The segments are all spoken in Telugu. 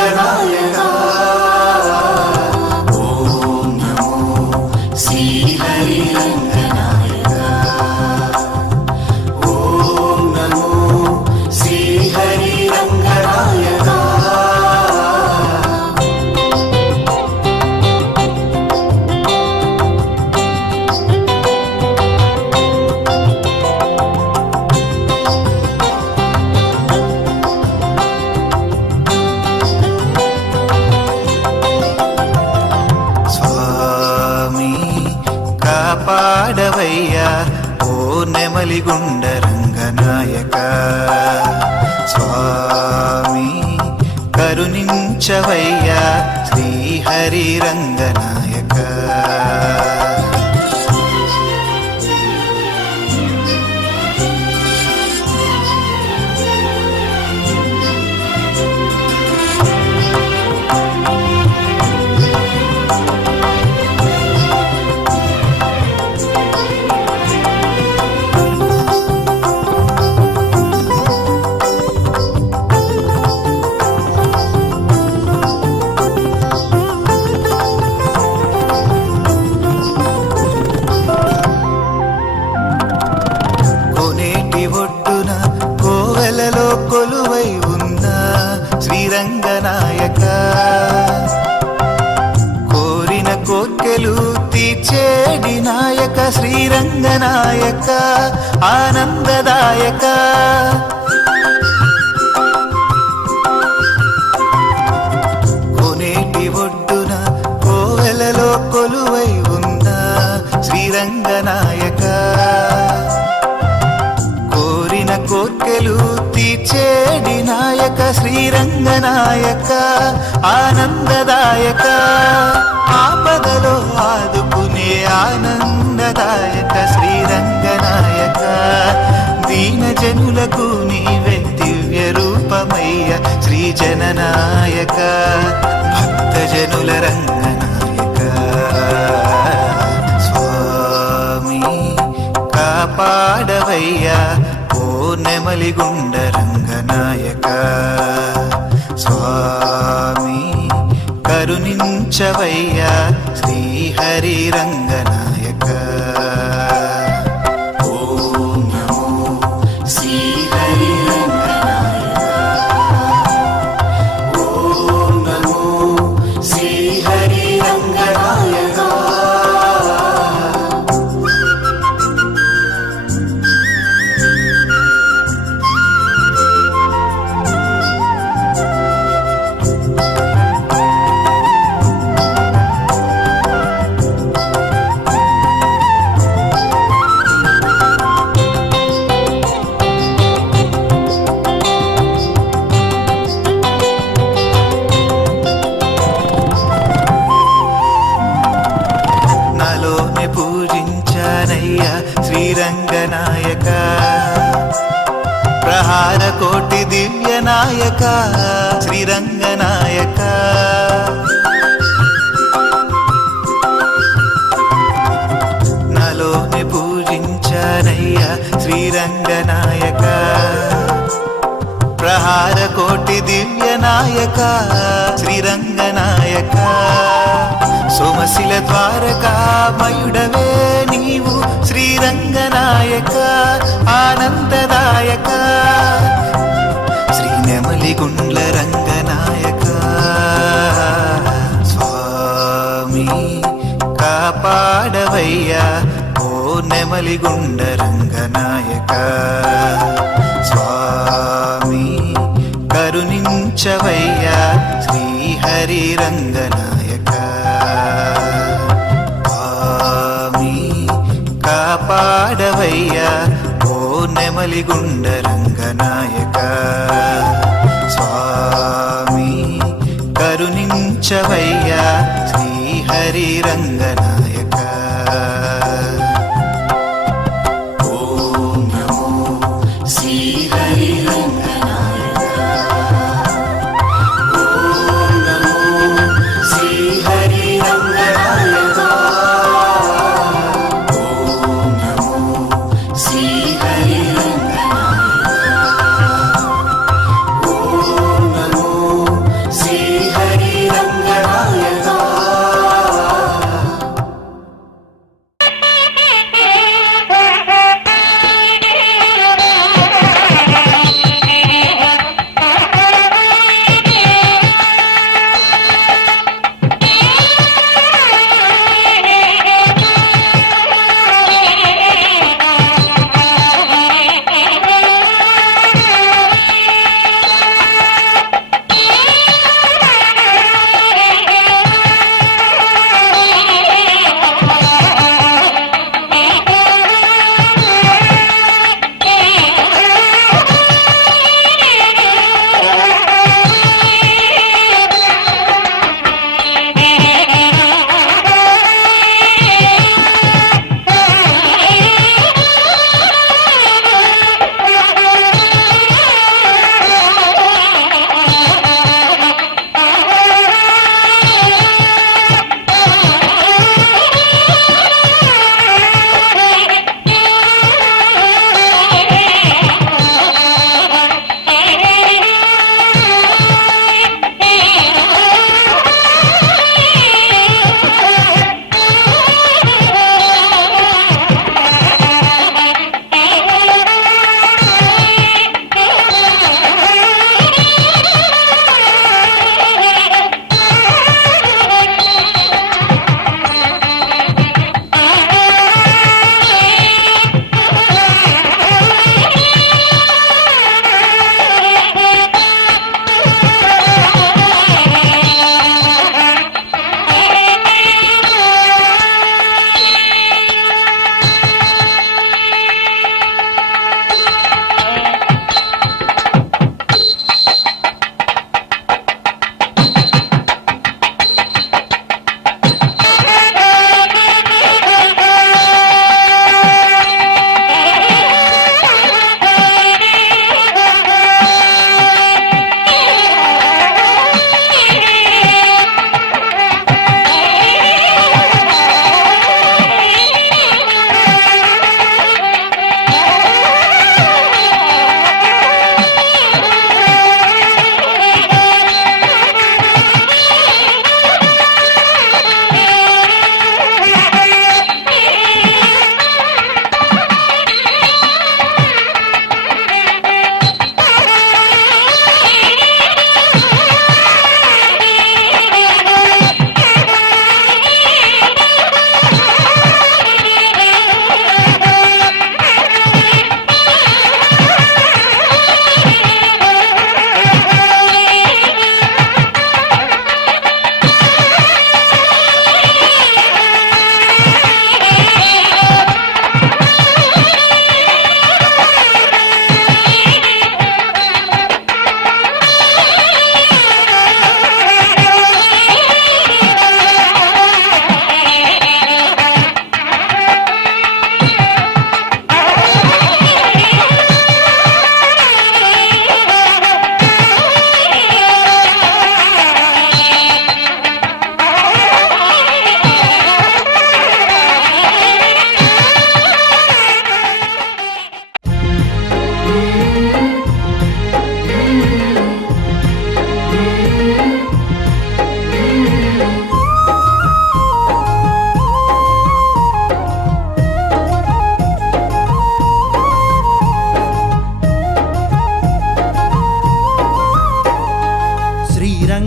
శ్రీరంగనాయక ఓం నమో శ్రీహరి రంగనాయక ఓం నమో శ్రీహరి రంగనాయక కాపాడవయ్యా ఓ నెమలిగుండ రంగనాయక స్వామి కరుణించవయ్యా శ్రీహరి రంగనాయక కొలువై ఉన్న శ్రీరంగనాయక కోరిన కోర్కెలు తీర్చేడి నాయక శ్రీరంగనాయక ఆనందదాయక కొనేటి ఒడ్డున కోవెలలో కొలువై ఉన్న శ్రీరంగనాయక కోరిన కోర్కెలు తీర్చేడి నాయక శ్రీరంగనాయక ఆనందదాయక ఆపదలో ఆదుకునే ఆనందదాయక శ్రీరంగనాయక దీనజనులకు నీవే దివ్య రూపమయ్య శ్రీజననాయక భక్తజనుల రంగనాయక స్వామి కాపాడవయ్యా నెమలిగుండ రంగనాయక స్వామి కరుణించవయ్యా శ్రీహరి రంగనాయక ఓం నమో శ్రీహరి రంగనాయక ఓం నమో శ్రీహరి రంగనాయక పూజించానయ్యా శ్రీరంగనాయక ప్రహార కోటి దివ్య నాయక శ్రీరంగనాయక నాలోని పూజించానయ్యా శ్రీరంగనాయక ప్రహార కోటి దివ్య నాయక శ్రీరంగనాయక సోమశిల ద్వారకామయుడవే నీవు శ్రీరంగనాయక ఆనందదాయక శ్రీ నెమలిగుండ్ల రంగనాయక స్వామి కాపాడవయ్యా ఓ నెమలిగుండ రంగనాయక స్వామి కరుణించవయ్యా శ్రీహరి రంగనాయక స్వామి కాపాడవయ్యా ఓ నెమలిగుండ రంగనాయక స్వామి కరుణించవయ్యా శ్రీహరి రంగనాయక ఓం నమో శ్రీహరి రంగనాయక ఓం నమో శ్రీహరి రంగనాయక ఓం నమో శ్రీహరి రంగనాయక ఓం నమో శ్రీ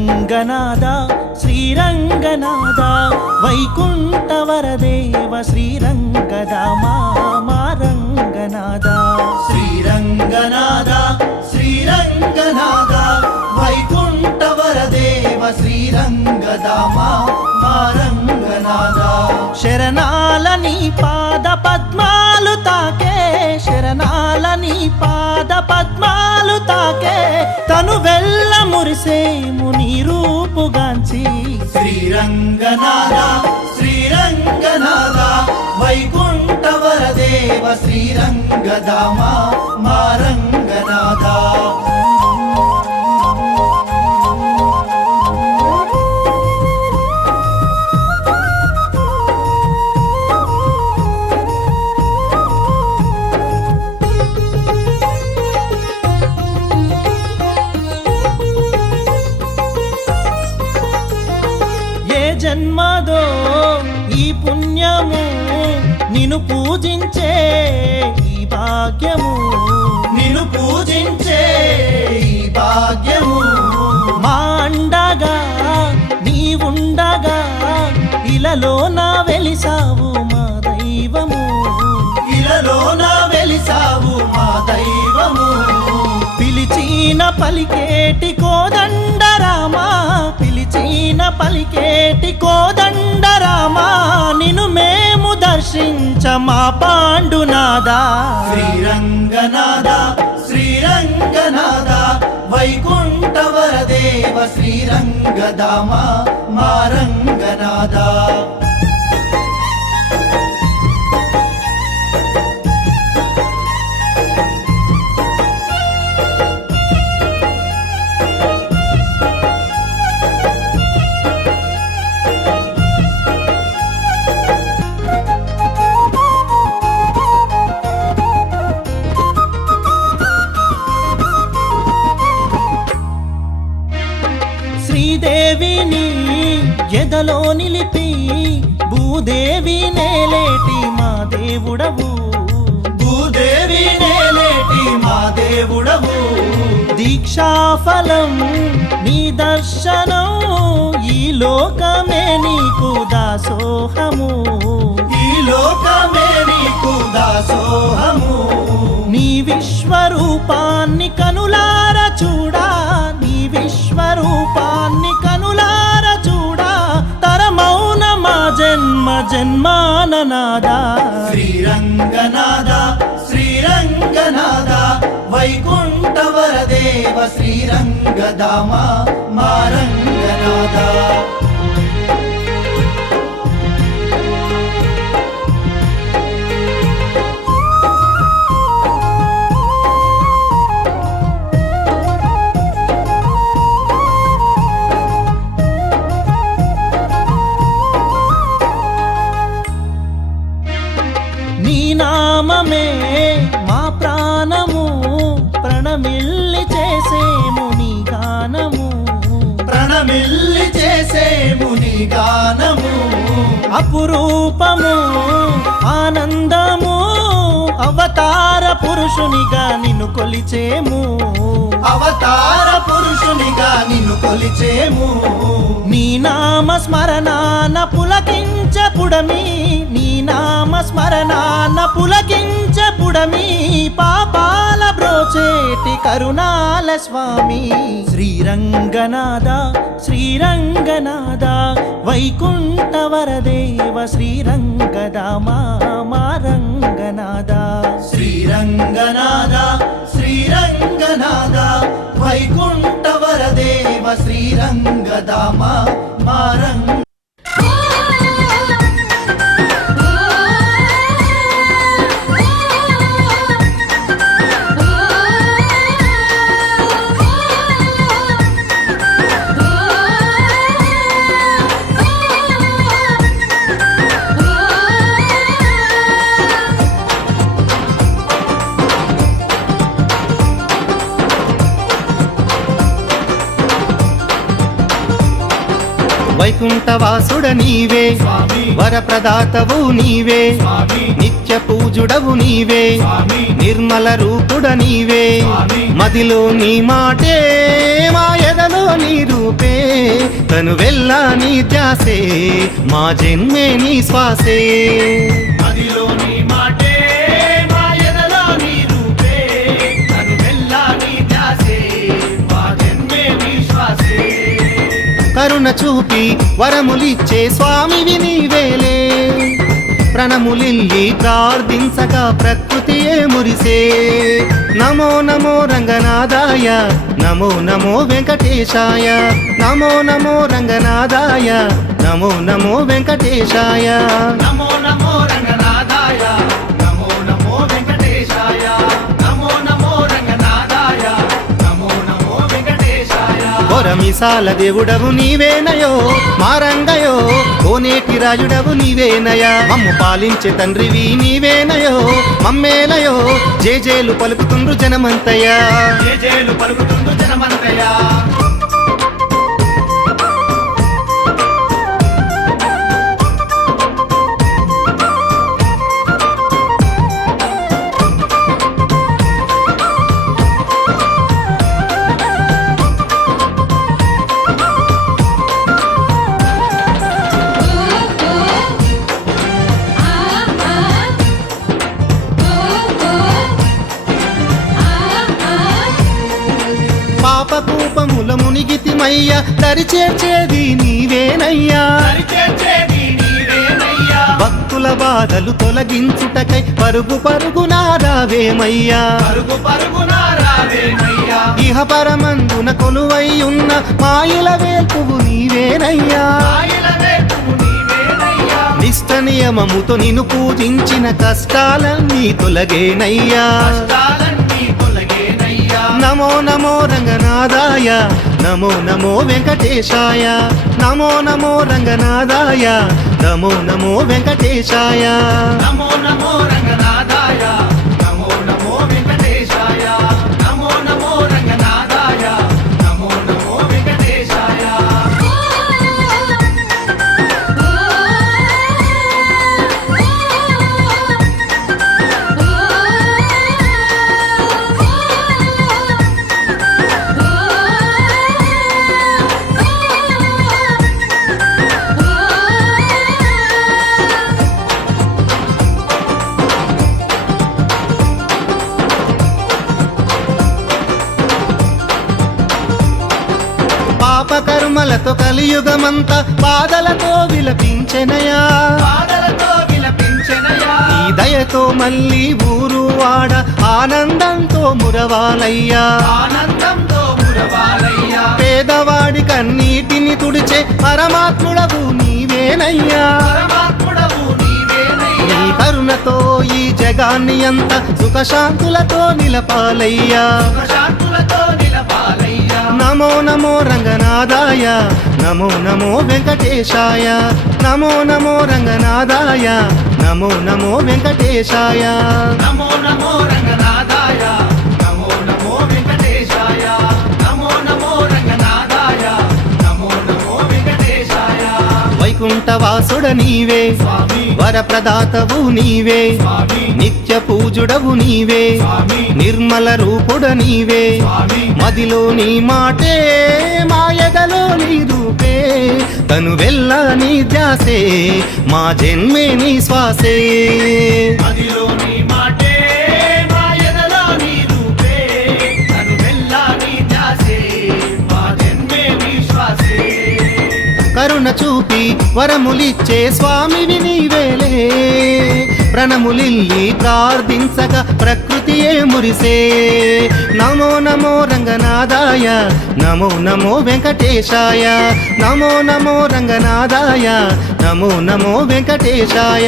శ్రీరంగనాథ శ్రీరంగనాథ వైకుంఠ వరదేవ శ్రీరంగదామా మా రంగనాథ శ్రీరంగనాథ శ్రీరంగనాథ వైకుంఠ వరదేవ శ్రీరంగదామా మా రంగనాథ శరణాల నీ పాద పద్మాలు తాకే శరణాల నీ పాద పద్మాలు తాకే తను వెళ్ళ మురిసేము నీ రూపుగాంచి శ్రీరంగనాథ శ్రీరంగనాథ వైకుంఠ వరదేవ శ్రీరంగదామా మా రంగనాథ జన్మదో ఈ పుణ్యము నిన్ను పూజించే ఈ భాగ్యము నిన్ను పూజించే ఈ భాగ్యము మా అండగా నీవుండగా ఇలలో నా వెలిసావు మా దైవము ఇలలో నా వెలిసావు మా దైవము పిలిచిన పలికేటి కోదండరామా పిలిచిన పలికేటి కోదండరామా నిన్ను మేము దర్శించ మా పాండునాథ శ్రీరంగనాథ శ్రీరంగనాథ వైకుంఠ వరదేవ శ్రీరంగదామా మా రంగనాథ శ్రీదేవిని ఎదలో నిలిపి భూదేవి నేలేటి మా దేవుడవు భూదేవి నేలేటి మా దేవుడవు దీక్షాఫలం నీ దర్శనం ఈ లోకమే నీకు దాసోహము ఈ లోకమే నీకు దాసోహము నీ విశ్వరూపాన్ని కనులార చూడా నీ విశ్వరూపాన్ని కనులార చూడా తరమౌన మా జన్మ జన్మాననాద శ్రీరంగనాథ శ్రీరంగనాథ వైకుంఠ వరదేవ శ్రీరంగదామా మా రంగనాథ నామమే మా ప్రాణము ప్రణమిల్లి చేసేము నీ గానము ప్రణమిల్లి చేసేము నీ గానము అపురూపము ఆనందము అవతార పురుషునిగా నిన్ను కొలిచేము అవతార పురుషునిగా నిన్ను కొలిచేము నీ నామ స్మరణాన పులకించే పుడమి నీ నామ స్మరణాన పులకించే పుడమి పాపాల బ్రోచేటి కరుణాల స్వామి శ్రీరంగనాథ శ్రీరంగనాథ వైకుంఠ వరదేవ శ్రీరంగదామా మా రంగనాథ శ్రీరంగనాథ శ్రీరంగనాథ వైకుంఠ వరదేవ శ్రీరంగదామా మా రంగ వైకుంఠవాసుడ నీవే స్వామి వరప్రదాతవు నీవే స్వామి నిత్య పూజుడవు నీవే స్వామి నిర్మల రూపుడ నీవే స్వామి మదిలో నీ మాటే మా ఎదలో నీ రూపే తను వెళ్ళా నీ ధ్యాసే మా జన్మే నీ శ్వాసే మదిలో నీ మాటే మా ఎదలో నీ రూపే తను వెళ్ళా నీ ధ్యాసే మా జన్మే నీ శ్వాసే కరుణ చూపి వరములిచ్చే స్వామివి నీవేలే ప్రణములిల్లి ప్రార్థించగా ప్రకృతియే మురిసే నమో నమో రంగనాథాయ నమో నమో వెంకటేశాయ నమో నమో రంగనాథాయ నమో నమో వెంకటేశాయ నమో నమో రంగనాథాయ నమో నమో వెంకటేశాయ నమో నమో రంగనాథాయ నమో నమో వెంకటేశాయ కొరమిసాల దేవుడవు నీవేనయో మారంగయో కోనేటి రాజుడవు నీవేనయా మమ్ము పాలించే తండ్రివి నీవేనయో మమ్మేలయో జేజేలు పలుకుతుండ్రు జనమంతయా జేజేలు పలుకుతుండు జనమంతయా పాపకూపముల మునిగితిమయ్య దరిచేర్చేది నీవేనయ్యా హరిచేచేది నీవేనయ్యా భక్తుల బాధలు తొలగించుటకై పరుగు పరుగునా రావేమయ్యా పరుగు పరుగున రావేమయ్యా ఇహ పరమందున కొలువై ఉన్న మాయిల వేల్పువు నీవేనయ్యా మాయల వేపువు నీవేనయ్యా నిష్ట నియమముతో నిన్ను పూజించిన కష్టాలన్నీ తొలగేనయ్యా కష్టాలన్నీ తొలగేనయ్యా నమో నమో రంగనాథాయ నమో నమో వెంకటేశాయ నమో నమో రంగనాథాయ నమో నమో వెంకటేశాయ నమో నమో రంగనాథాయ నమో నమో వెంకటేశాయ నమో నమో రంగనాథాయ నమో నమో వెంకటేశాయ పాపకర్మలతో కలియుగమంతా బాధలతో విలపించెనయా బాధలతో విలపించెనయా నీ దయతో మళ్ళీ ఊరు వాడ ఆనందంతో మురవాలయ్యా ఆనందంతో మురవాలయ్యా పేదవాడి కన్నీటిని తుడిచే పరమాత్ముడవు నీవేనయ్యా పరమాత్ముడవు నీవేనయ్యా నీ కరుణతో ఈ జగాన్ని అంత సుఖశాంతులతో నిలపాలయ్యా ప్రశాంతులతో నిలపాలయ్యా నమో నమో రంగనాథాయ నమో నమో వెంకటేశాయ నమో నమో రంగనాథాయ నమో నమో వెంకటేశాయ నమో నమో రంగనాథాయ నమో నమో వెంకటేశాయ నమో నమో రంగనాథాయ నమో నమో వెంకటేశాయ వైకుంఠవాసుడ నీవే స్వామి వరప్రదాతవు నీవే స్వామి నిత్య పూజుడవు నీవే స్వామి నిర్మల రూపుడ నీవే స్వామి మదిలో నీ మాటే మా ఎదలో నీ రూపే తను వెళ్ళ నీ ధ్యాసే మా జన్మే నీ శ్వాసే మదిలో నీ మాటే మా ఎదలో నీ రూపే తను వెళ్ళా నీ ధ్యాసే మా జన్మే నీ శ్వాసే కరుణ చూపి వరములిచ్చే స్వామివి నీవేలే ప్రణములిల్లి ప్రార్థించగా ప్రకృతియే మురిసే నమో నమో రంగనాథాయ నమో నమో వెంకటేశాయ నమో నమో రంగనాథాయ నమో నమో వెంకటేశాయ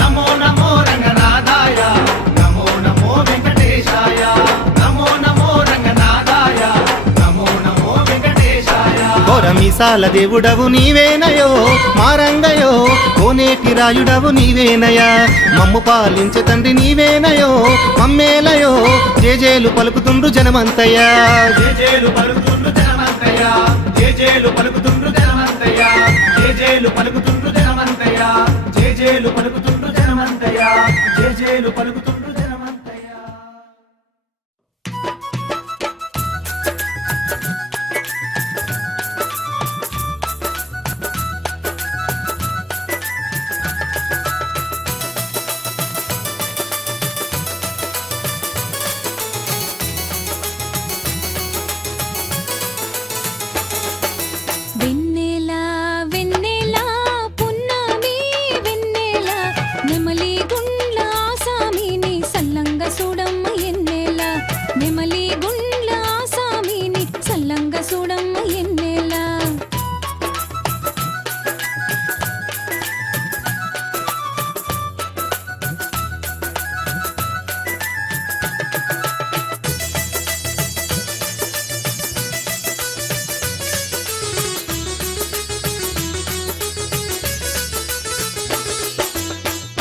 నమో నమో రంగనాథాయ నమో నమో వెంకటేశాయ నమో నమో రంగనాథాయ నమో నమో వెంకటేశాయ కొరమిసాల దేవుడవు నీవేనయో మారంగయో కోనేటి రాయుడవు నీవేనయా మమ్ము పాలించే తండ్రి నీవేనయో మమ్మేలయో జేజేలు పలుకుతుండ్రు జనమంతయా జేజేలు పలుకుతుండు జనమంతయ్యా జేజేలు పలుకుతుండు జనమంతయ్యా జేజేలు పలుకుతుండ్రు జనమంతయ్యా, జేజేలు పలుకుతుండ్రు జనమంతయ్యా, జేజేలు పలుకుతుండ్రు జనమంతయ్యా. వెన్నెల వెన్నెల పున్నమి వెన్నెల నెమలి గుండ్ల ఆసామిని సల్లంగ చూడమ్మ ఎన్నెల నెమలి గుండ్ల ఆసామిని సల్లంగ చూడమ్మ ఎన్నెల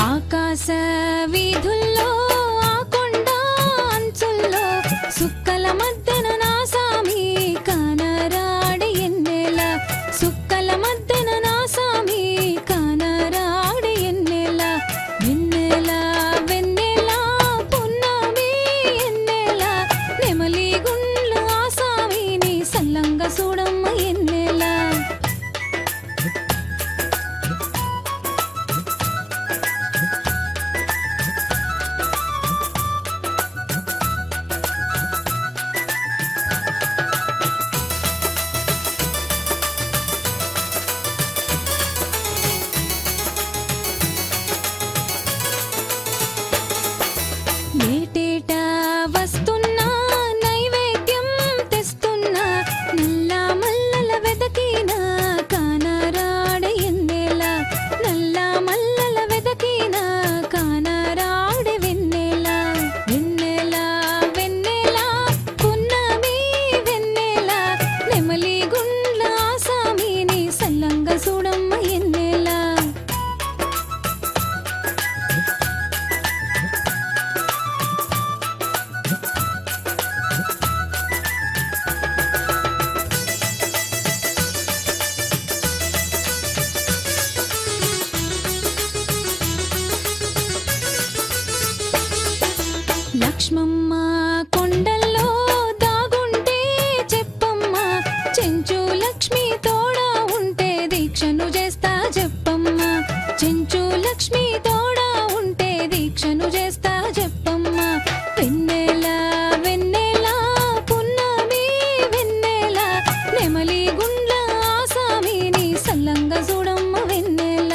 ఆకాశ వీధుల్లో ఆ కొండ అంచుల్లో సుక్కల మధ్యన నా సామి కానరాడి ఎన్నెల సుక్కల మధ్యన నా సామి కానరాడి ఎన్నెల వెన్నెల వెన్నెల పున్నమి ఎన్నెల నెమలి గుండ్ల ఆ సామిని సల్లంగ చూడమ్మ ఎన్నెల ఏటేటా వస్తున్నా నైవేద్యం తెస్తున్నా నల్ల మల్లల వెదకిన కానరాడ ఎన్నెల నల్ల మల్లల వెదకిన కానరాడ వెన్నెల వెన్నెల వెన్నెల పున్నమి వెన్నెల నెమలి గుండ్ల ఆసామిని సల్లంగ చూడమ్మ ఎన్నెల లక్ష్మమ్మ కొండల్లో దాగుంటే చెప్పమ్మ చెంచు లక్ష్మి తోడా ఉంటే దీక్షను చేస్తా చెప్పమ్మ చెంచు లక్ష్మి తోడా ఉంటే దీక్షను చేస్తా చెప్పమ్మ వెన్నెల వెన్నెల పున్నమి వెన్నెల నెమలి గుండ్ల ఆసామిని సల్లంగ చూడమ్మ వెన్నెల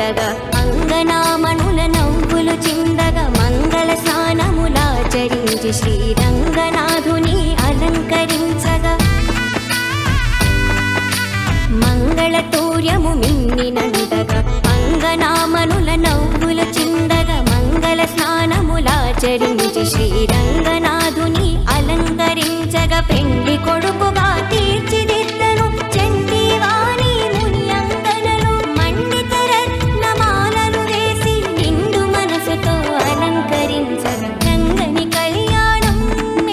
నిండగా అంగనామణుల నవ్వులు చిందగా మంగళ స్నానములాచరించి శ్రీరంగనాథుని అలంకరించగా మంగళతూర్యము మిన్నినండగా అంగనామనుల నవ్వుల చిందగా మంగళ స్నానములాచరించి శ్రీరంగనాథుని అలంకరించగా పెండ్లి కొడుకుగా తీర్చిదిద్దను చండీవాణి ముని అంగనలు మండిత రత్నమాలలు వేసి నిండు మనసుతో అలంకరించగా రంగని కళ్యాణం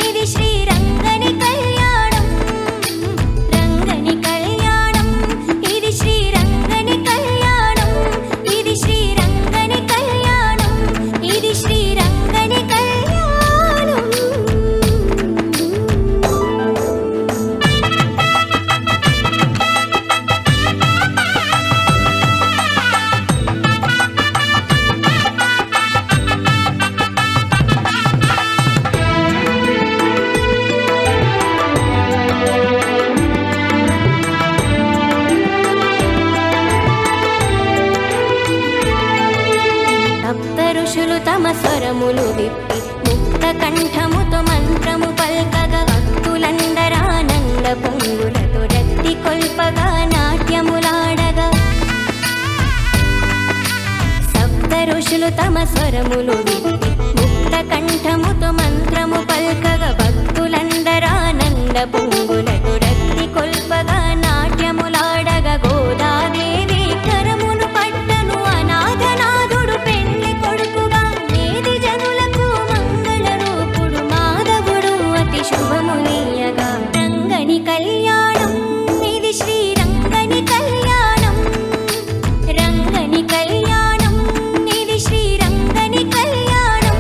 ఇది శ్రీరంగని కళ్యాణం రంగని కళ్యాణం ఇది శ్రీరంగని కళ్యాణం ఇది శ్రీరంగని కళ్యాణం ఇది శ్రీరంగని కళ్యాణం. సప్త ఋషులు తమ స్వరములు విప్పి ముక్త కంఠముతో మంత్రము పల్కగా భక్తులందరానంద పొంగులతో రక్తి కొల్పగా నాట్యములాడగా సప్త ఋషులు తమ స్వరములు విప్పి ముక్త కంఠముతో మంత్రము పల్కగా భక్తులందరానంద పొంగులతో రక్తి కొల్పగా నాట్యములాడగా గోదాదేవి కరమును పట్టను అనాథనాథుడు పెండ్లి కొడుకుగా నేది జనులకు మంగళ రూపుడు మాధవుడు అతి శుభమునీయగా రంగని కళ్యాణం ఇది శ్రీరంగని కళ్యాణం రంగని కళ్యాణం ఇది శ్రీరంగని కళ్యాణం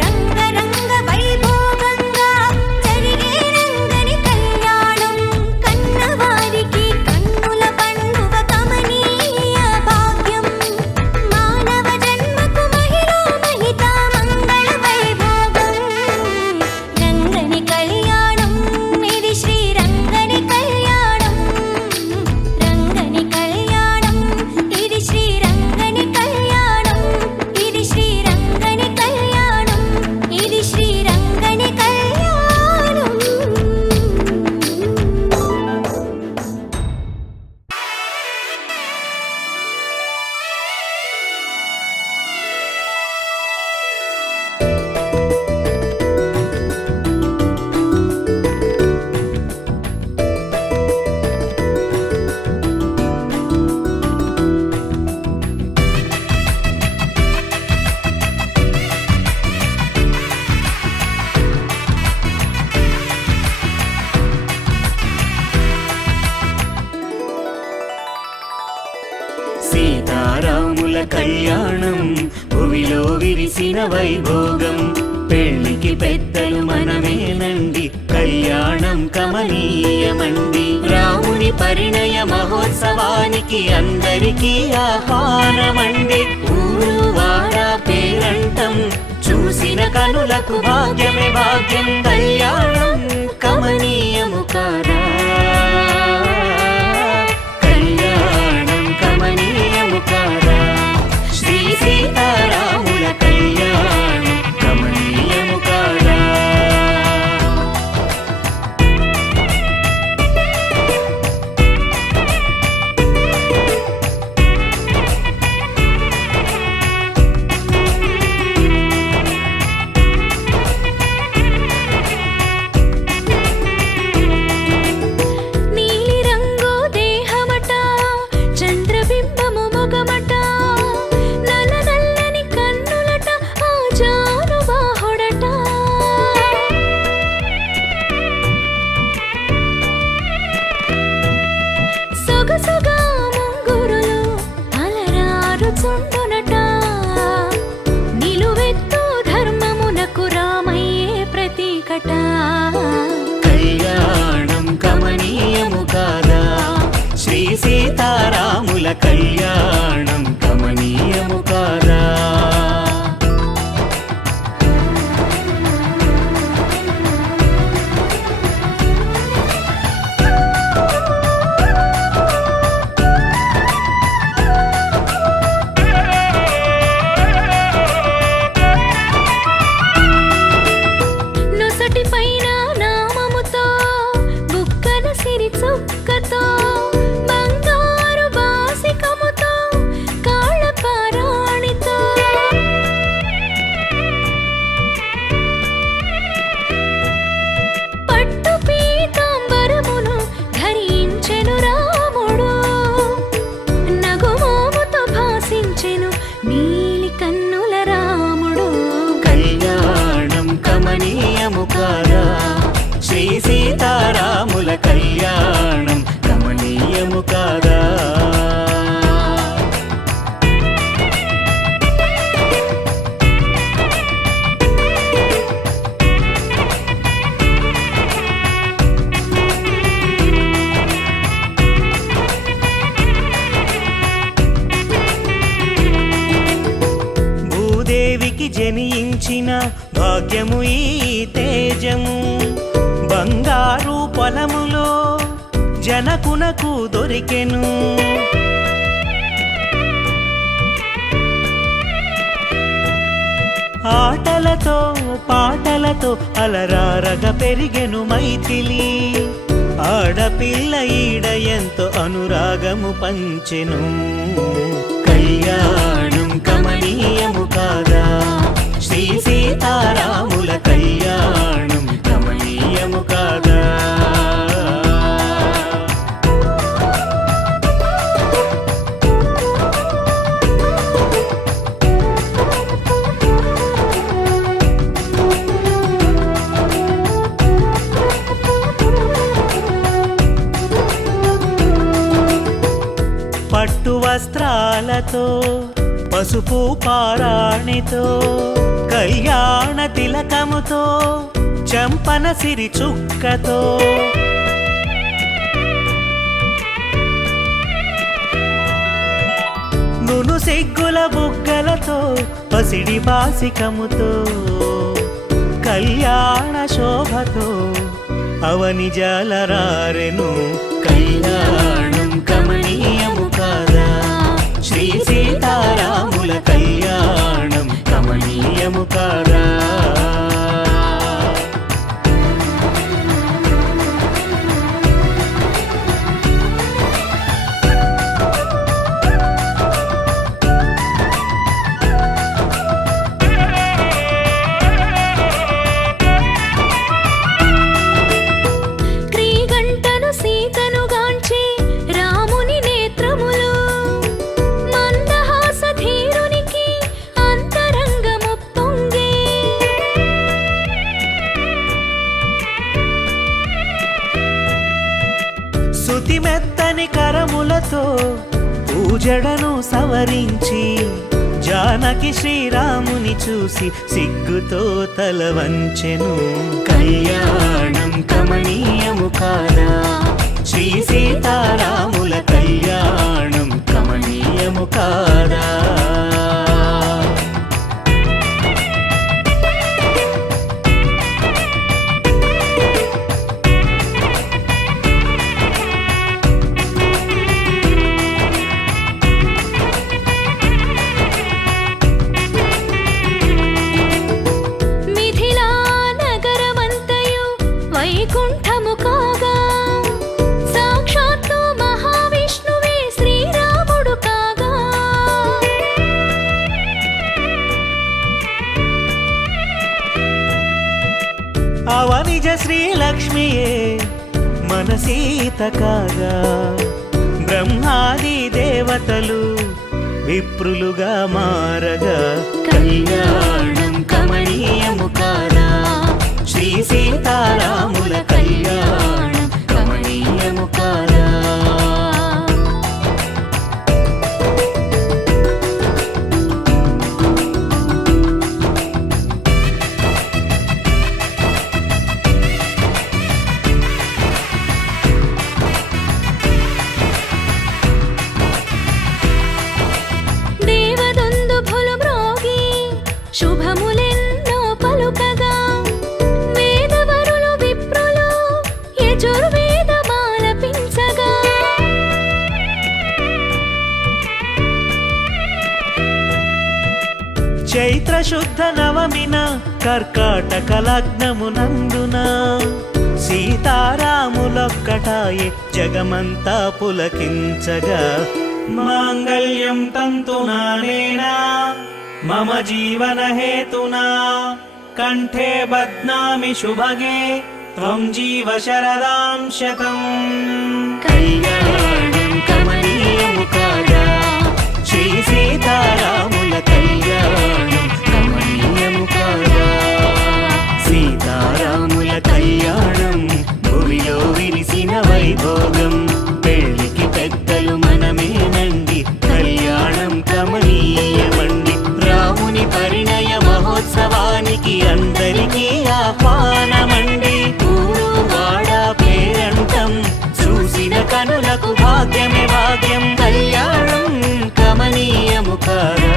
రంగరంగ వైభోగంగా జరిగే రంగని కళ్యాణం కన్నవారికి కన్నుల పండుగ కమనీయ భాగ్యం మానవ జన్మకు మహిళ మహిత మంగళ వైభోగం రంగని కళ్యాణం ఇది శ్రీరంగని కళ్యాణం రంగని కళ్యాణం ఇది శ్రీరంగని కళ్యాణం ఇది శ్రీరంగని కళ్యాణం ఇది శ్రీరంగని కళ్యాణం. సీతారాముల కళ్యాణం భువిలో విరిసిన వైభోగం పెళ్లికి పెద్దలు మనమేనండి కళ్యాణం కమనీయమండి రాముని పరిణయ మహోత్సవానికి అందరికీ ఆహ్వానమండి ఊరు వాడ పేరంటం చూసిన కనులకు భాగ్యమే భాగ్యం కళ్యాణం కమనీయము కాదా కళ్యాణం కమనీయము కాదా శ్రీ సీతారాముల కళ్యాణం కమనీయము కాదా జనించిన భాగ్యము ఈ తేజము బంగారు పొలములో జనకునకు దొరికెను ఆటలతో పాటలతో అలరారగ పెరిగెను మైథిలి ఆడపిల్ల ఈడ ఎంతో అనురాగము పంచెను కళ్యాణం కమనీయము కాదా శ్రీ సీతారాముల కళ్యాణం కమనీయము కాదా పట్టు వస్త్రాలతో పసుపు పారాణితో కళ్యాణ తిలకముతో చంపన సిరి చుక్కతో నును సిగ్గుల బుగ్గలతో పసిడి బాసికముతో కళ్యాణ శోభతో అవని జాలరారెను కళ్యాణం కమనీయము కాదా శ్రీ సీతారాముల కళ్యాణం కమనీయము కాదా క్రీగంటను సీతను గాంచి రాముని నేత్రములు మందహాస ధీరునికి అంతరంగము పొంగే శృతి మెత్తని కరములతో పూజడను సవరించి జానకి శ్రీరాముని చూసి సిగ్గుతో తల వంచెను కళ్యాణం కమనీయము కాదా శ్రీ సీతారాముల కళ్యాణం కమనీయము కాదా మిథిలా నగరమంతయు వైకుంఠము కాగా సాక్షాత్తు మహావిష్ణువే శ్రీరాముడు కాగా అవనిజ శ్రీలక్ష్మియే మన సీత కాగా బ్రహ్మాది దేవతలు విప్రులుగా మారగా కళ్యాణం కమనీయము కాదా శ్రీ సీతారాముల కళ్యాణం కమనీయము కాదా దేవదుందుభులు మ్రోగి శుభములెన్నో పలుకగా వేదవరులు విప్రులు యజుర్వేదమాలపించగా చైత్ర శుద్ధ నవమిన కర్కాటక లగ్నమునందున సీతారాములొక్కటాయే జగమంతా పులకించగా మాంగళ్యం తంతునానేనా మమ జీవన హేతునా కంఠే బధ్నామి శుభగే త్వం జీవ శరదాం శతం కళ్యాణం కమనీయము కాదా శ్రీ సీతారాముల కళ్యాణం కమనీయము కాదా సీతారాముల కళ్యాణం భూమిలో విరిసిన వైభోగం పెళ్లికి పెద్దలు మనమేనండి కళ్యాణం కమనీయమండి రాముని పరిణయ మహోత్సవానికి అందరికీ ఆహ్వానమండి ఊరు వాడ పేరంటం చూసిన కనులకు భాగ్యమే భాగ్యం కళ్యాణం కమనీయము కాదా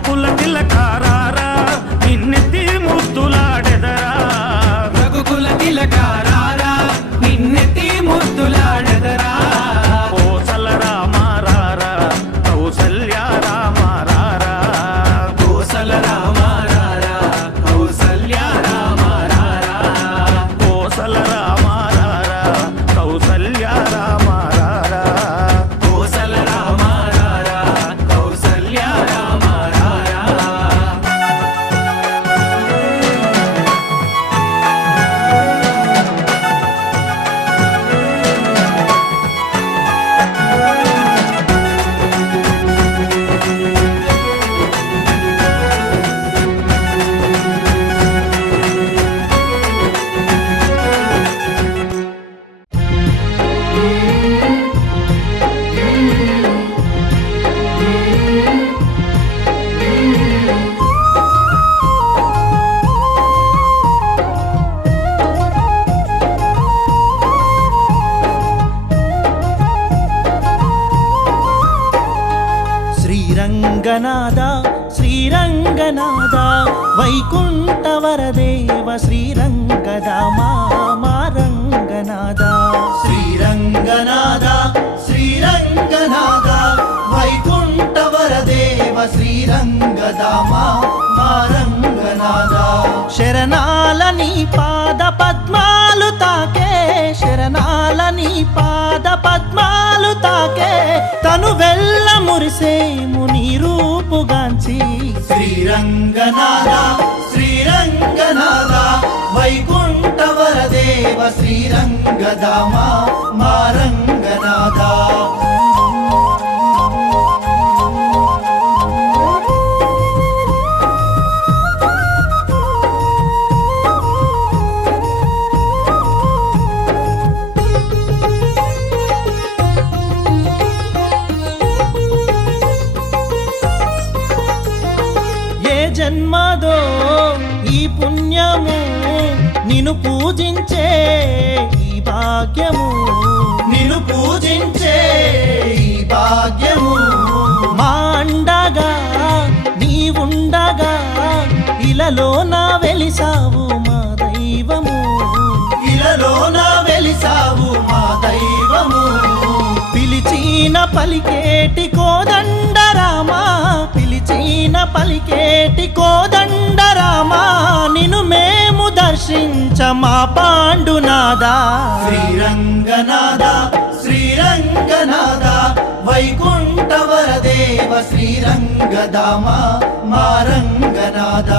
రఘుకుల తిలకారారా నిన్నెత్తి ముద్దులాడెదరా రఘుకుల తిలకారారా నిన్నెత్తి ముద్దులాడెదరా కోసల రామారారా కౌసల్య రామారారా కోసల రామారారా కౌసల్య రామారారా కోసల రామారారా కౌసల్య రామారారా కోసల రామారారా కౌసల్య రామారారా శ్రీరంగనాథ శ్రీరంగనాథ వైకుంఠ వరదేవ శ్రీరంగదామా రంగనాథ శ్రీరంగనాథ శ్రీరంగనాథ వైకుంఠ వరదేవ శ్రీరంగదామా రంగనాథ శరణాల నీ పాద పద్మాలు తాకే శరణాల నీ పాద పద్మాలు తాకే తను వెళ్ళ మురిసేము నీ రూపుగాంచి శ్రీరంగనాథ శ్రీరంగనాథ వైకుంఠ వరదేవ శ్రీరంగదామా రంగనాథ ఏ జన్మదో ఈ పుణ్యము నిన్ను పూజించే ఈ భాగ్యము నిన్ను పూజించే ఈ భాగ్యము మా అండగా నీవుండగా ఇలలో నా వెలిసావు మా దైవము ఇలలోన వెలిసావు మా దైవము పిలిచిన పలికేటి కోదండరామా పిలిచిన పలికేటి కోదండరామా నిన్ను మేము దర్శించ మా పాండునాదా శ్రీరంగనాథ శ్రీరంగనాథ వైకుంఠ వరదేవ శ్రీరంగదామా రంగనాథ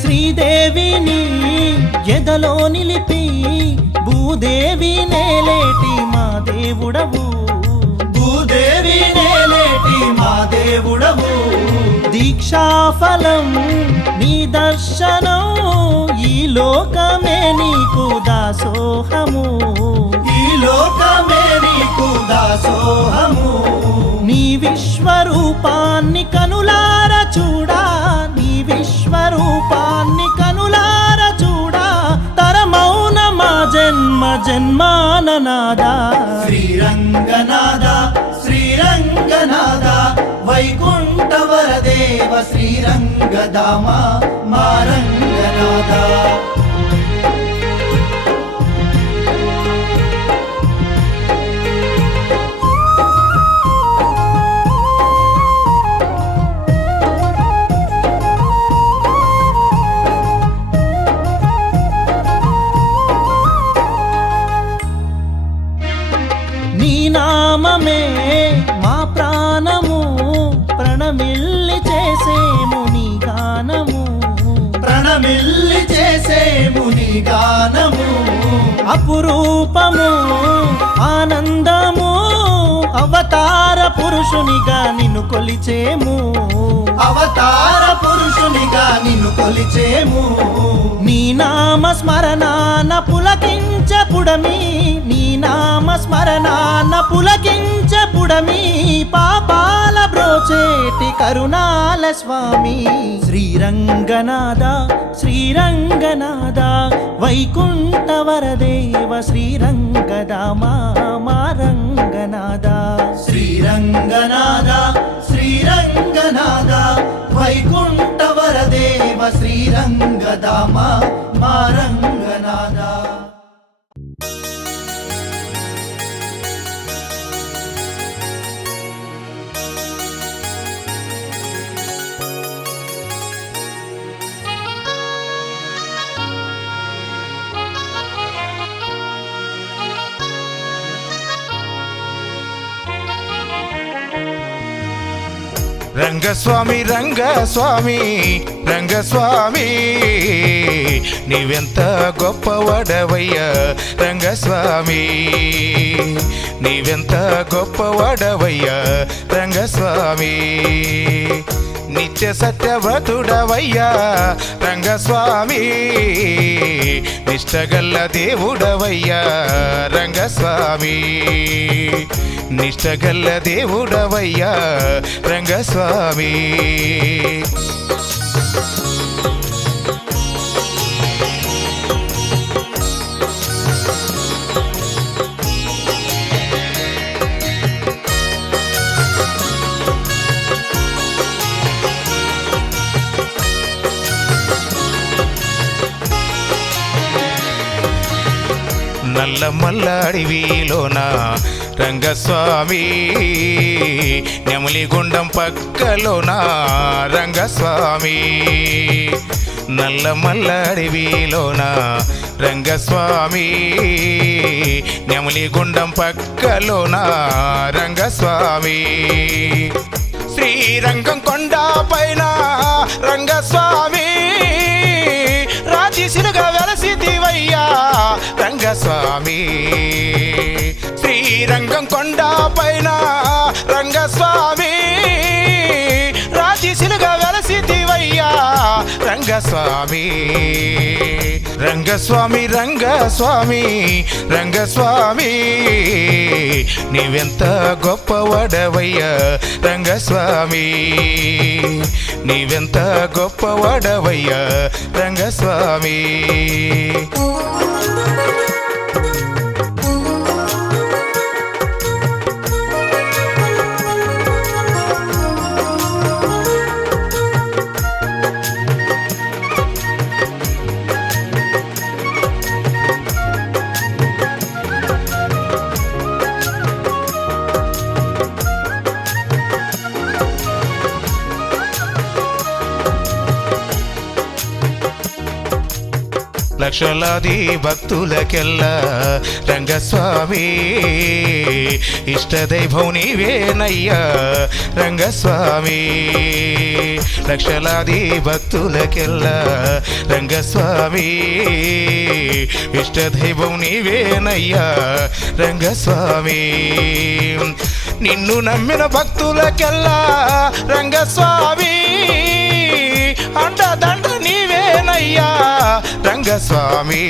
శ్రీదేవిని ఎదలో నిలిపి భూదేవి నేలేటి మా దేవుడవు భూదేవి నేలేటి మా దేవుడవు దీక్షాఫలం నీ దర్శనం ఈ లోకమే నీకు దాసోహము ఈ లోకమే నీకు దాసోహము నీ విశ్వరూపాన్ని కనులార చూడా నీ విశ్వరూపాన్ని కనులార చూడా తరమౌన మా జన్మ జన్మాననాదా శ్రీరంగనాథ శ్రీరంగనాథ వైకుంఠ వరదేవ శ్రీరంగదామా రంగనాథ నీ నామమే మా ప్రాణము ప్రణమిల్లి చేసేము నీ గానము ప్రణమిల్లి చేసేము నీ గానము అపురూపము ఆనందము అవతార పురుషునిగా నిన్ను కొలిచేము అవతార పురుషునిగా నిన్ను కొలిచేము నీ నామ స్మరణాన పులకించే పుడమి, నీ నామ స్మరణాన పులకించే పుడమి, పాపాల బ్రోచేటి కరుణాల స్వామి. శ్రీరంగనాథ శ్రీరంగనాథ వైకుంఠ వరదేవ శ్రీరంగదామా మా రంగనాథ. శ్రీరంగనాథ శ్రీరంగనాథ వైకుంఠ వరదేవ శ్రీరంగదామ మా రంగనాథ. రంగస్వామి రంగస్వామి రంగస్వామి నీవెంత గొప్పవాడవయ్యా రంగస్వామి, నీవెంత గొప్పవాడవయ్యా రంగస్వామి. నిత్య సత్యవ్రతుడవయ్యా రంగస్వామి, నిష్టగల్ల దేవుడవయ్యా రంగస్వామి, నిష్టగల్ల దేవుడవయ్యా రంగస్వామి. నల్లమల్ల అడవిలోన రంగస్వామి, నెమలిగుండం పక్కలోన రంగస్వామి. నల్లమల్ల అడవిలోన రంగస్వామి, నెమలిగుండం పక్కలోన రంగస్వామి. శ్రీరంగం కొండ పైన రంగస్వామి, రాజీసులుగా వెలసిదివయ్యా రంగస్వామి. శ్రీరంగం కొండ పైన రంగస్వామి, రాజీసులుగా వెలసిదివయ్యా రంగస్వామి. రంగస్వామి రంగస్వామి రంగస్వామి నీవెంత గొప్పవాడవయ్యా రంగస్వామి, నీవెంత గొప్పవాడవయ్యా రంగస్వామి. లక్షలాది భక్తులకెల్లా రంగస్వామి, ఇష్టదైవం నీవేనయ్యా రంగస్వామి. లక్షలాది భక్తులకెల్లా రంగస్వామి, ఇష్టదైవం నీవేనయ్యా రంగస్వామి. నిన్ను నమ్మిన భక్తులకెల్లా రంగస్వామి, అండదండ నీవేనయ్యా రంగస్వామి.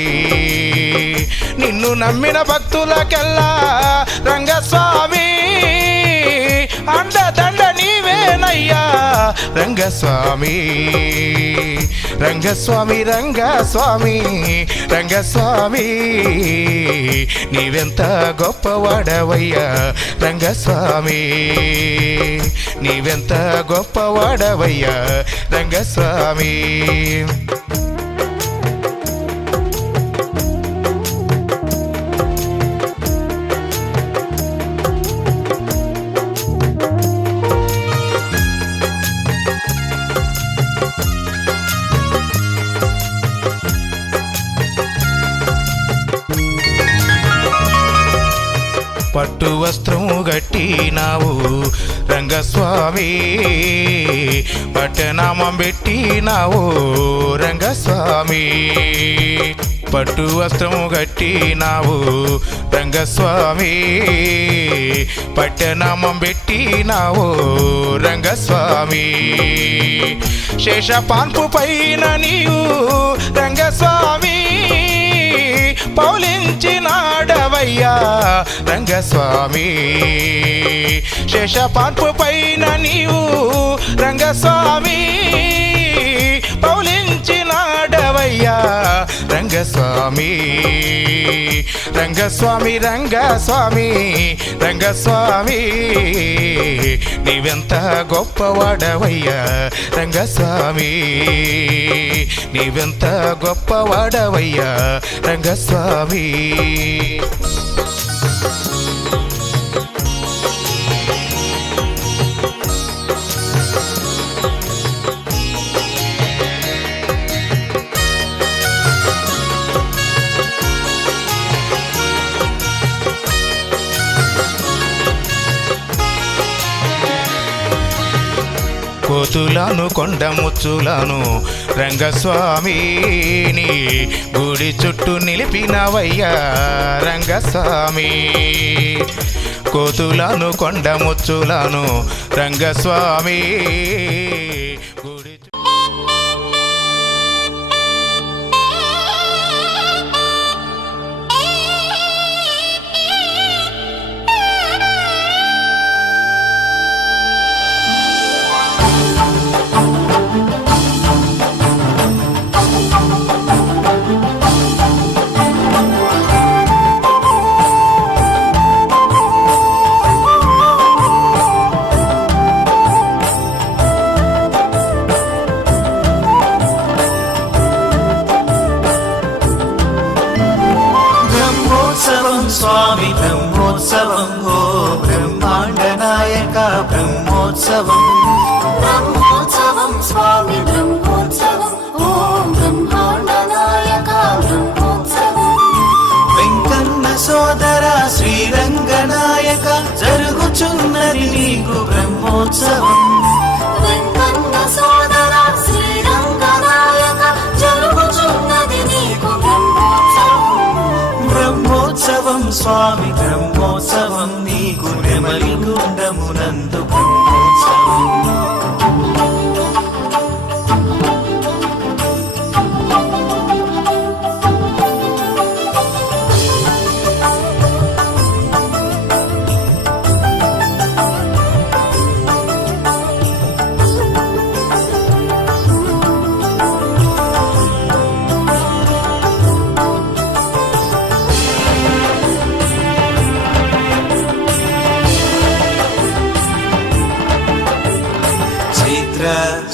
నిన్ను నమ్మిన భక్తులకెల్లా రంగస్వామి, అండదండ నీవేనయ్యా రంగస్వామి. రంగస్వామి రంగస్వామి రంగస్వామి నీవెంత గొప్పవాడవయ్యా రంగస్వామి, నీవెంత గొప్పవాడవయ్యా రంగస్వామి. పట్టు వస్త్రము గట్టినావు రంగస్వామి, పట్టనామం పెట్టినావు రంగస్వామి. పట్టు వస్త్రము గట్టినావు రంగస్వామి, పట్టనామం పెట్టినావు రంగస్వామి. శేషపాన్పు పైన నీవు రంగస్వామి, రంగస్వామి శేషపాన్పు పైన నీవు రంగస్వామి పౌలించినాడవయ్యా రంగస్వామి రంగస్వామి రంగస్వామి రంగస్వామి నీవెంత గొప్పవాడవయ్యా రంగస్వామి నీవెంత గొప్పవాడవయ్యా రంగస్వామి కోతులను కొండముచ్చులను రంగస్వామిని గుడి చుట్టూ నిలిపినవయ్యా రంగస్వామి కోతులను కొండముచ్చులను రంగస్వామి గుడి స్వామి బ్రహ్మోత్సవం ఓ బ్రహ్మాండ నాయక బ్రహ్మోత్సవం బ్రహ్మోత్సవం స్వామి బ్రహ్మోత్సవం ఓం బ్రహ్మాండ నాయక బ్రహ్మోత్సవం వెంకన్న సోదర శ్రీరంగనాయక జరుగుచున్నది నీకు బ్రహ్మోత్సవం వెంకన్న సోదర శ్రీరంగనాయక జరుగుచున్నది నీకు బ్రహ్మోత్సవం బ్రహ్మోత్సవం స్వామి బ్రహ్మోత్సవం నీకు నెమలి గుండమునందు బ్రహ్మోత్సవం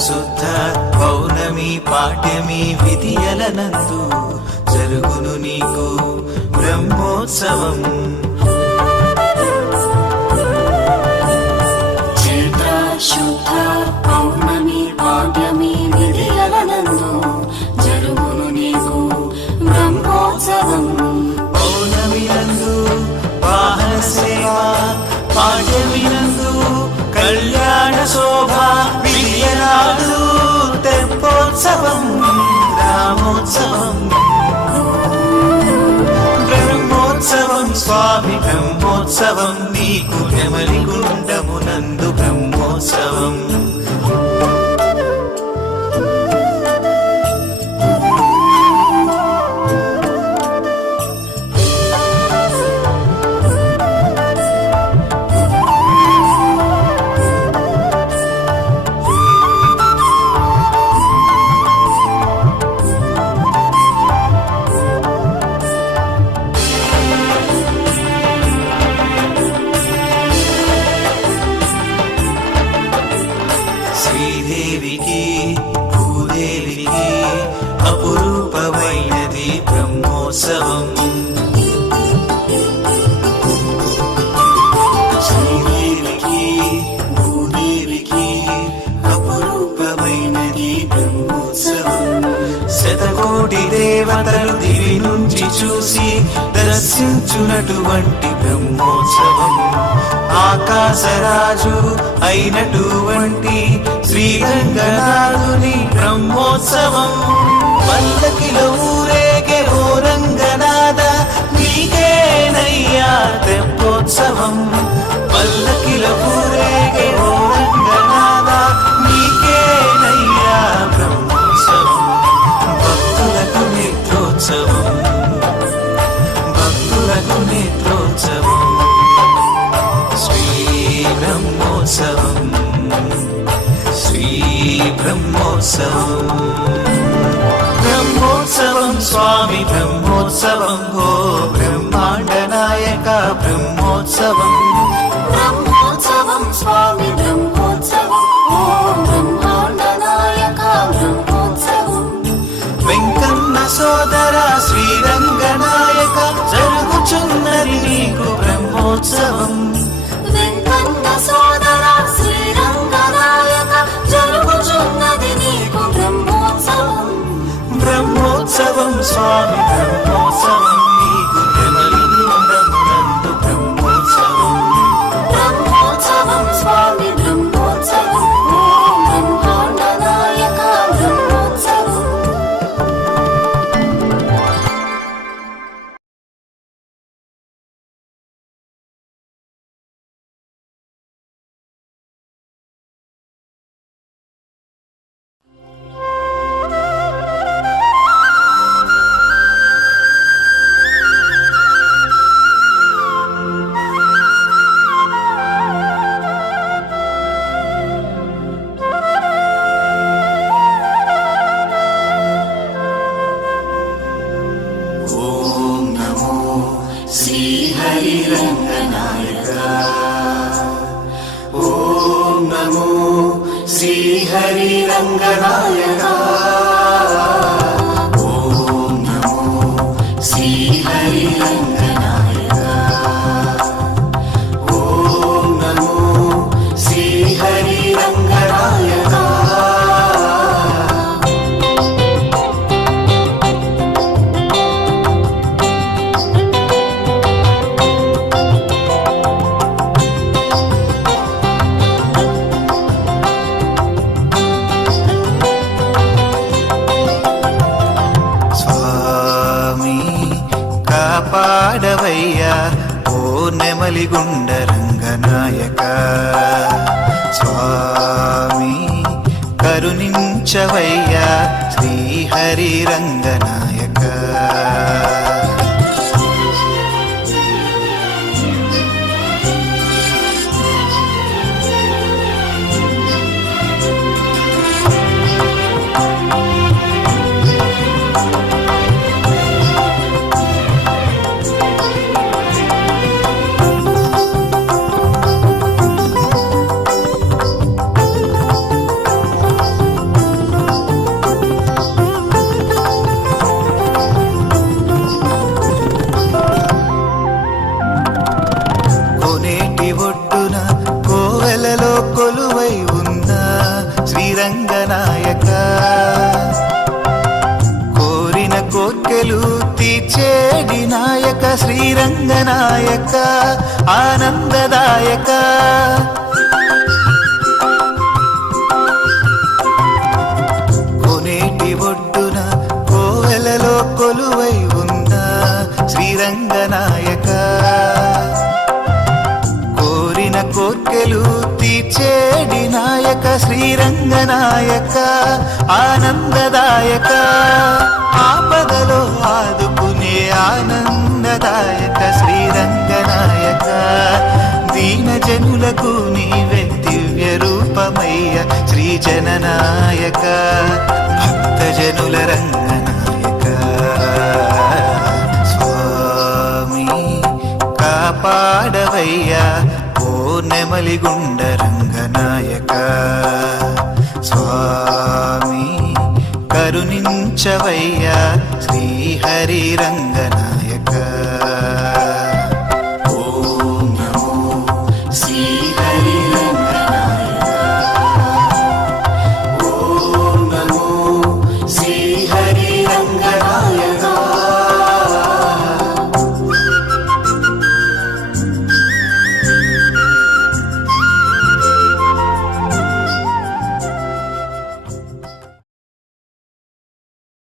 శుద్ధ పౌర్ణమి పాఠ్యమి విధియలనందు జరుగును నీకు బ్రహ్మోత్సవం చైత్ర శుద్ధ పౌర్ణమి పాడ్యమి విధియలనందు జరుగును నీకు బ్రహ్మోత్సవం పౌర్ణమినందు వాహన సేవ పాఠ్యమినందు కళ్యాణ శోభ విజయనాడు తెప్పోత్సవం రామోత్సవం బ్రహ్మోత్సవం స్వామి బ్రహ్మోత్సవం నీకు నెమలి గుండమునందు బ్రహ్మోత్సవం శ్రీదేవికి భూదేవికి అపురూపమైనది బ్రహ్మోత్సవం శ్రీదేవికి భూదేవికి అపురూపమైనది బ్రహ్మోత్సవం శతకోటి దేవతలు దివి నుంచి చూసి దర్శించునటువంటి బ్రహ్మోత్సవం ఆకాశరాజు అయినటువంటి శ్రీరంగనాథుని బ్రహ్మోత్సవం పల్లకిలో ఊరేగే ఓ రంగనాథ నీకేనయ్యా తెప్పోత్సవం పల్లకిలో ఊరేగే ఓ రంగనాథ నీకేనయ్యా బ్రహ్మోత్సవం భక్తులకు నేత్రోత్సవం భక్తులకు నేత్రోత్సవం బ్రహ్మోత్సవం స్వామి బ్రహ్మోత్సవం ఓ బ్రహ్మాండ నాయక బ్రహ్మోత్సవం బ్రహ్మోత్సవం స్వామి బ్రహ్మోత్సవం ఓం బ్రహ్మాండ నాయక బ్రహ్మోత్సవం వెంకన్న సోదర శ్రీరంగనాయక జరుగుచున్నది నీకు బ్రహ్మోత్సవం వెంకన్న సోదర శ్రీరంగనాయక జరుగుచున్నది నీకు బ్రహ్మోత్సవం బ్రహ్మోత్సవం స్వామి బ్రహ్మోత్సవం నీకు బ్రహ్మలింగమునందు బ్రహ్మోత్సవం బ్రహ్మోత్సవం స్వామి బ్రహ్మోత్సవం ఓం బ్రహ్మాండ నాయక బ్రహ్మోత్సవం ఓం నమో శ్రీహరి రంగనాయక ఓం నమో శ్రీహరి రంగనాయక ఓం నమో శ్రీహరి రంగనాయక ఓం నమో శ్రీహరి రంగనాయక స్వామి కాపాడవయ్యా ఓ నెమలిగుండ రంగనాయక స్వామి కరుణించవయ్యా శ్రీహరి రంగనాయక కోనేటి ఒడ్డున కోవెలలో కొలువై ఉన్న శ్రీరంగనాయక కోరిన కోర్కెలు తీర్చేడి నాయక శ్రీరంగనాయక ఆనందదాయక కోనేటి ఒడ్డున కోవెలలో కొలువై ఉన్న శ్రీరంగనాయక కోరిన కోర్కెలు తీర్చేడి నాయక శ్రీరంగనాయక ఆనందదాయక ఆపదలో ఆదుకునే ఆనందదాయక శ్రీరంగనాయక దీనజనులకు నీవే దివ్య రూపమయ్య శ్రీజననాయక భక్తజనుల రంగనాయక స్వామి కాపాడవయ్యా ఓ నెమలిగుండ రంగనాయక స్వామి కరుణించవయ్యా శ్రీహరి రంగనాయక